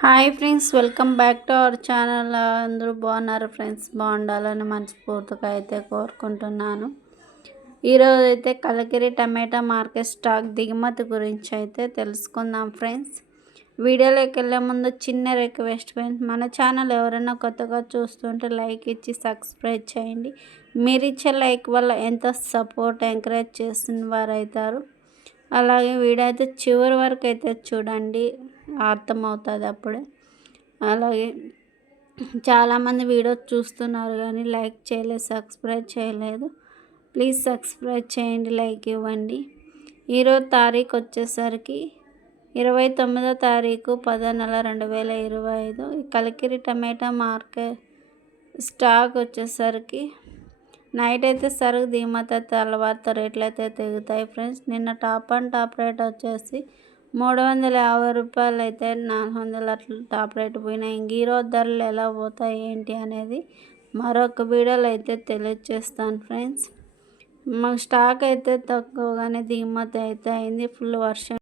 Hi friends welcome back to our channel. అందరూ బాగున్నారు friends? బాగుండాలని మనస్ఫూర్తిగా అయితే కోరుకుంటున్నాను. ఈరోజు అయితే కలకిరి టమాటా మార్కెట్ స్టాక్ దిగుమతి గురించి అయితే తెలుసుకుందాం ఫ్రెండ్స్. వీడియోలోకి వెళ్ళే ముందు చిన్న రిక్వెస్ట్ ఫ్రెండ్స్ మన ఛానల్ ఎవరైనా కొత్తగా చూస్తుంటే లైక్ ఇచ్చి సబ్స్క్రైబ్ చేయండి. మీరు ఇచ్చే లైక్ వల్ల ఎంతో సపోర్ట్ ఎంకరేజ్ చేస్తున్న వారు అవుతారు అలాగే వీడియో అయితే చివరి వరకు అయితే చూడండి. అర్థమవుతుంది అప్పుడే. అలాగే చాలామంది వీడియో చూస్తున్నారు కానీ లైక్ చేయలేదు సబ్స్క్రైబ్ చేయలేదు. ప్లీజ్ సబ్స్క్రైబ్ చేయండి లైక్ ఇవ్వండి. ఈరోజు తారీఖు వచ్చేసరికి ఇరవై తొమ్మిదో తారీఖు పదో నెల రెండు వేల ఇరవై ఐదు. కలికిరి టమాటా మార్కెట్ స్టాక్ వచ్చేసరికి నైట్ అయితే సరుకు దిగుమతి తర్వాత రేట్లు అయితే తెగుతాయి ఫ్రెండ్స్. నిన్న టాప్ అండ్ టాప్ రేట్ వచ్చేసి మూడు వందల యాభై రూపాయలు అయితే నాలుగు వందలు అట్లా టాప్ రేట్ పోయినాయి. ఇంక ఈరోజు ధరలు ఎలా పోతాయి ఏంటి అనేది మరొక వీడియోలో అయితే తెలియజేస్తాను ఫ్రెండ్స్. మాకు స్టాక్ అయితే తక్కువగానే దిగుమతి అయితే అయింది. ఫుల్ వర్షం